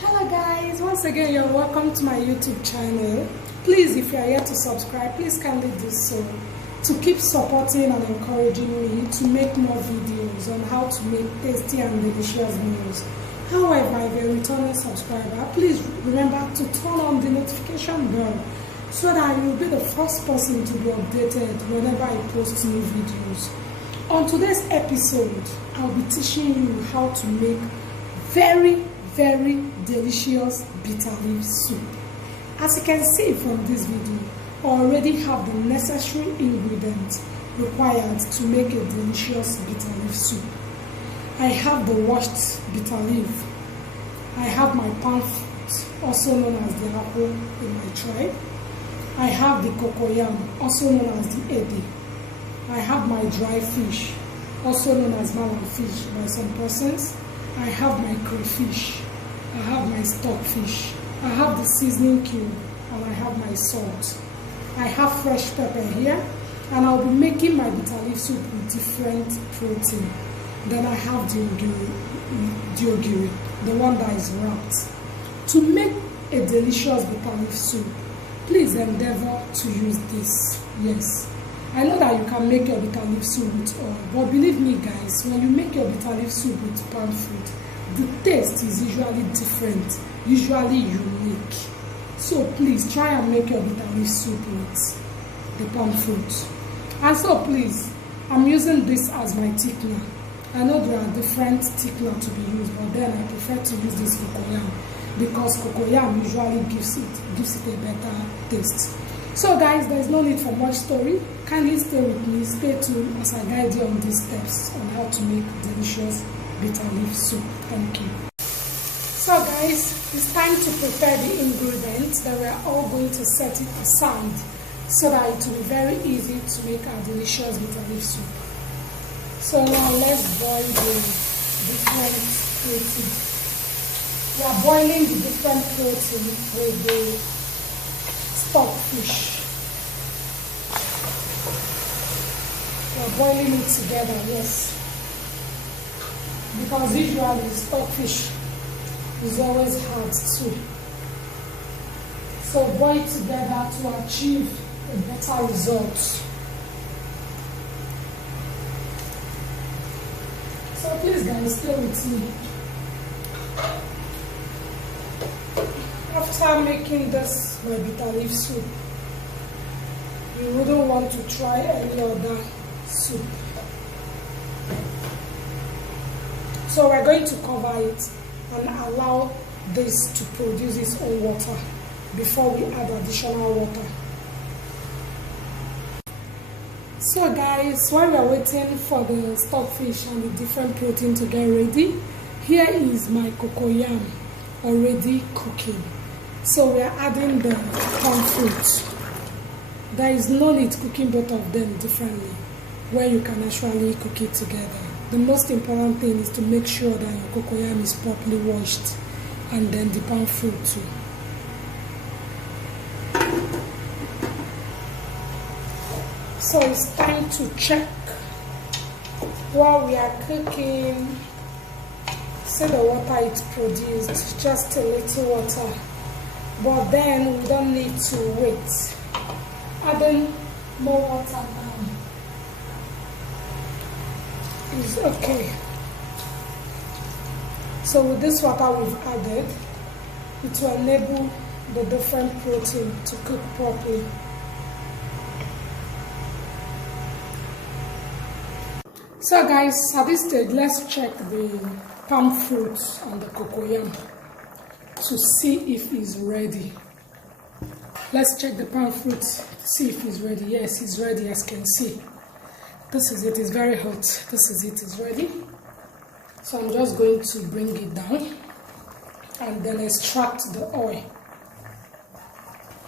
Hello guys, once again you're welcome to my YouTube channel. Please, if you are here to subscribe, please kindly do so to keep supporting and encouraging me to make more videos on how to make tasty and delicious meals. However, if you're a returning subscriber, please remember to turn on the notification bell so that you'll be the first person to be updated whenever I post new videos. On today's episode, I'll be teaching you how to make very delicious bitterleaf soup. As you can see from this video, I already have the necessary ingredients required to make a delicious bitterleaf soup. I have the washed bitterleaf. I have my palm.fruit, also known as the apple in my tribe. I have the cocoyam, also known as the edi. I have my dryfish, also known as fish by some persons. I have my crayfish. I have my stockfish. I have the seasoning cube, and I have my salt. I have fresh pepper here, and I'll be making my bitterleaf soup with different protein. Then I have the ogiri, the one that is wrapped. To make a delicious bitterleaf soup, please endeavor to use this. Yes, I know that you can make your bitterleaf soup with oil, but believe me guys, when you make your bitterleaf soup with palm fruit, the taste is usually different, usually unique. So please try and make your bitterleaf soup with the palm fruit. And so please, I'm using this as my thickener. I know there are different thickener to be used, but then I prefer to use this cocoyam because cocoyam usually gives it a better taste. So guys, there is no need for much story. Kindly stay with me, stay tuned as I guide you on these steps on how to make delicious bitterleaf soup. Thank you. So guys, it's time to prepare the ingredients that we are all going to set it aside so that it will be very easy to make our delicious bitterleaf soup. So now let's boil the different protein. We are boiling the different protein with the stockfish. We are boiling it together, yes. Because usually stockfish is always hard too. So boil together to achieve a better result. So please guys, stay with me. After making this my bitterleaf soup, you wouldn't want to try any other soup. So we're going to cover it and allow this to produce its own water before we add additional water. So guys, while we're waiting for the stockfish and the different protein to get ready, here is my cocoyam already cooking. So we are adding the palm fruit. There is no need cooking both of them differently where you can actually cook it together. The most important thing is to make sure that your cocoyam is properly washed, and then the palm fruit too. So it's time to check while we are cooking. See the water it produced, just a little water, but then we don't need to wait. Adding more water now is okay. So with this water we've added, it will enable the different protein to cook properly. So guys, at this stage, let's check the palm fruit and the cocoyam to see if it's ready. Let's check the palm fruit to see if it's ready. Yes, it's ready, as you can see. This is it, it's very hot. This is it, it's ready. So I'm just going to bring it down and then extract the oil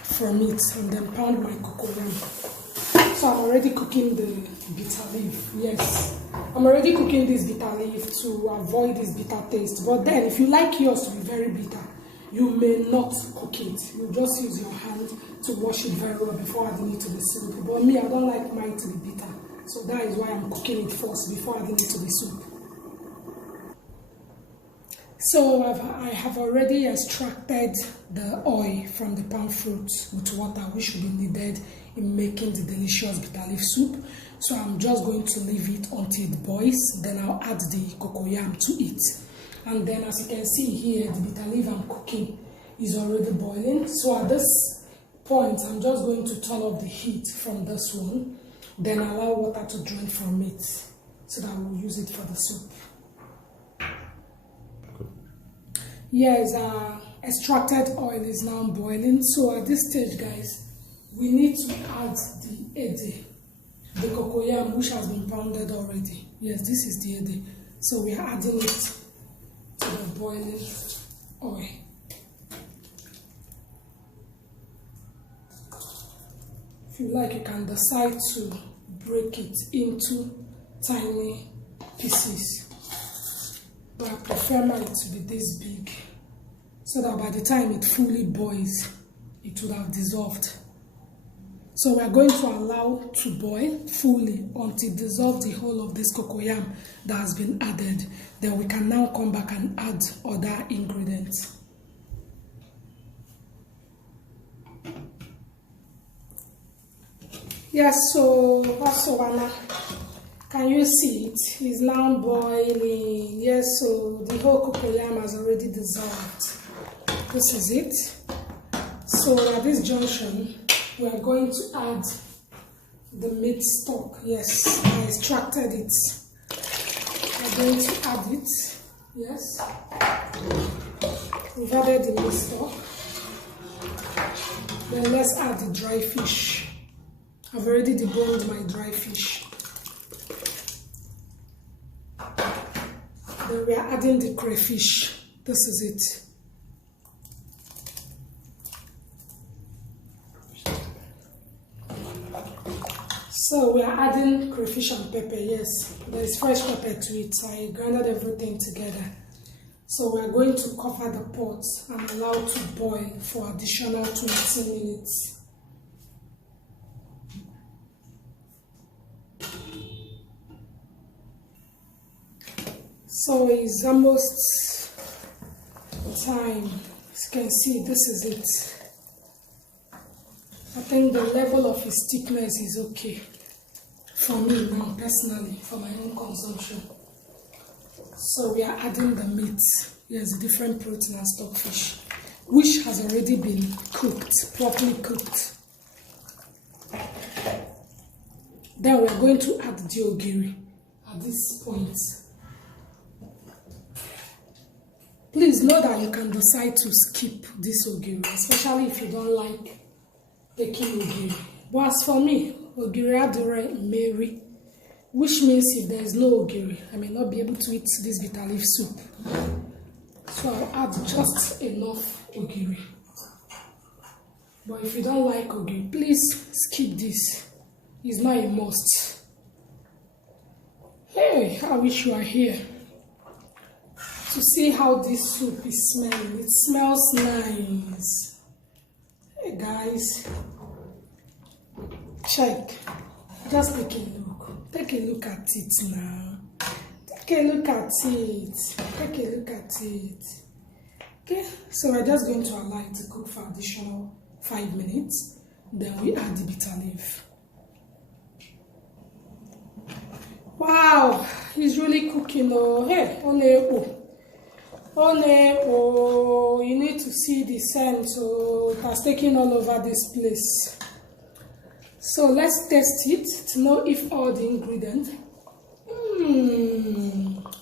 from it and then pound my cocoyam. So I'm already cooking the bitter leaf. Yes, I'm already cooking this bitter leaf to avoid this bitter taste. But then if you like yours to be very bitter, you may not cook it. You just use your hand to wash it very well before adding it to the soup. But me, I don't like mine to be bitter. So that is why I'm cooking it first before adding it to the soup. So I have already extracted the oil from the palm fruit with water, which will be needed in making the delicious bitterleaf soup. So I'm just going to leave it until it boils, then I'll add the cocoyam to it. And then as you can see here, the bitterleaf I'm cooking is already boiling. So at this point, I'm just going to turn off the heat from this one, then allow water to drain from it so that we'll use it for the soup. Yes, extracted oil is now boiling. So at this stage, guys, we need to add the ede, the cocoyam, which has been pounded already. Yes, this is the ede. So we are adding it to the boiling oil. If you like, you can decide to break it into tiny pieces. But I prefer mine to be this big, so that by the time it fully boils, it would have dissolved. So we are going to allow to boil fully until it dissolves the whole of this cocoyam that has been added. Then we can now come back and add other ingredients. Yes, so also Anna, can you see it? It's now boiling. Yes, so the whole cocoyam has already dissolved. This is it. So at this junction, we are going to add the meat stock. Yes, I extracted it. We're going to add it. Yes. We've added the meat stock. Then let's add the dry fish. I've already deboned my dry fish. Then we are adding the crayfish. This is it. So we are adding crayfish and pepper. Yes, there is fresh pepper to it. So I grinded everything together. So we are going to cover the pot and allow it to boil for additional 20 minutes. So it's almost time. As you can see, this is it. I think the level of its thickness is okay for me now, personally, for my own consumption. So we are adding the meat. Yes, different protein and stockfish, which has already been cooked, properly cooked. Then we are going to add the ogiri at this point. Please know that you can decide to skip this ogiri, especially if you don't like taking ogiri. But as for me, ogiri adore Mary, which means if there is no ogiri, I may not be able to eat this bitterleaf soup. So I'll add just enough ogiri. But if you don't like ogiri, please skip this. It's not a must. Hey, I wish you are here to see how this soup is smelling. It smells nice. Hey guys, check. Just take a look. Take a look at it now. Take a look at it. Take a look at it. Okay, so we're just going to allow it to cook for additional 5 minutes. Then we add the bitter leaf. Wow, it's really cooking. Oh, hey, onugbu. Oh, you need to see the scent. So it has taken all over this place. So let's test it to know if all the ingredients.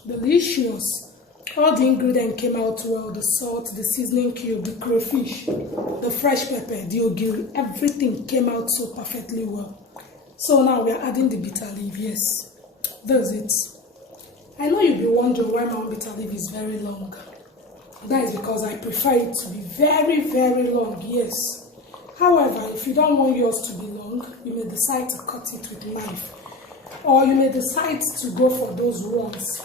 Delicious. All the ingredients came out well. The salt, the seasoning cube, the crayfish, the fresh pepper, the ogiri. Everything came out so perfectly well. So now we are adding the bitter leaf. Yes, that's it. I know you'll be wondering why my bitter leaf is very long. That is because I prefer it to be very, very long, yes. However, if you don't want yours to be long, you may decide to cut it with a knife. Or you may decide to go for those ones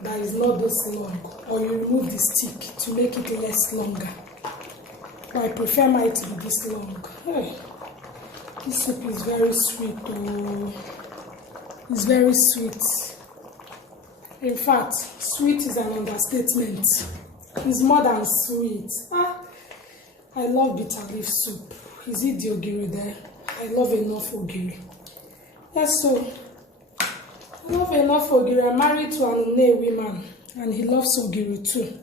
that is not this long. Or you remove the stick to make it less longer. But I prefer mine to be this long. Hey, this soup is very sweet, oh. It's very sweet. In fact, sweet is an understatement. It's more than sweet. I love bitter leaf soup. Is it the ogiri there? I love enough ogiri. Yes, so I love enough ogiri. I'm married to an Unewi man, and he loves ogiri too.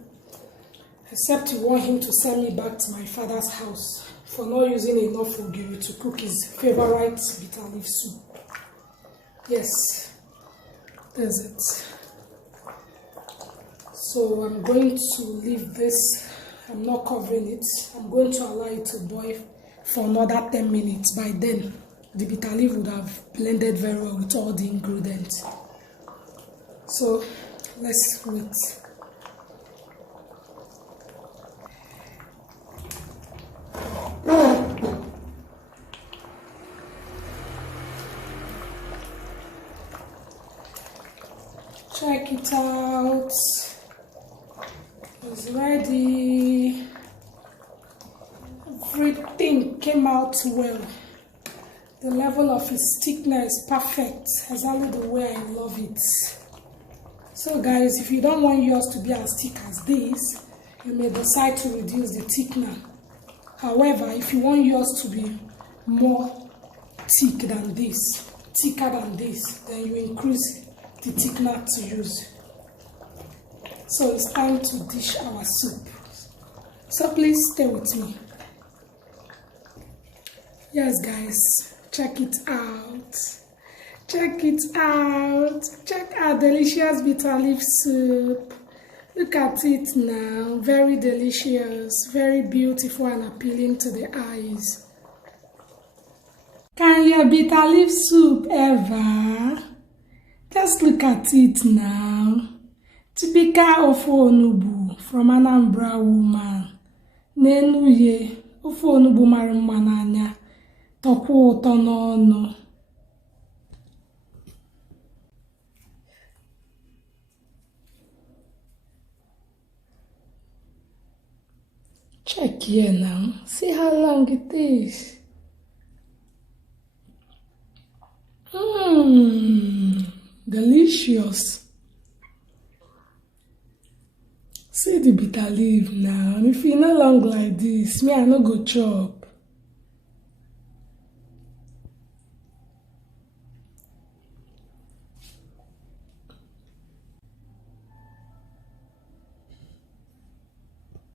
Except you want him to send me back to my father's house for not using enough ogiri to cook his favorite bitter leaf soup. Yes, that's it. So I'm going to leave this. I'm not covering it. I'm going to allow it to boil for another 10 minutes. By then, the bitter leaf would have blended very well with all the ingredients. So let's wait. Check it out. It's ready. Everything came out well. The level of its thickness is perfect, exactly the way I love it. So guys, if you don't want yours to be as thick as this, you may decide to reduce the thickener. However, if you want yours to be more thicker than this, then you increase the thickener to use. So it's time to dish our soup. So please stay with me. Yes guys, check it out. Check it out. Check our delicious bitter leaf soup. Look at it now. Very delicious, very beautiful and appealing to the eyes. Can your bitter leaf soup ever? Just look at it now. Typical of onugbu from Anambra woman. Nenuye, of onugbu marimananya. Topo tonono. Check here now. See how long it is. Delicious. See the bitter leaf now. And if you no long like this, me I no go chop.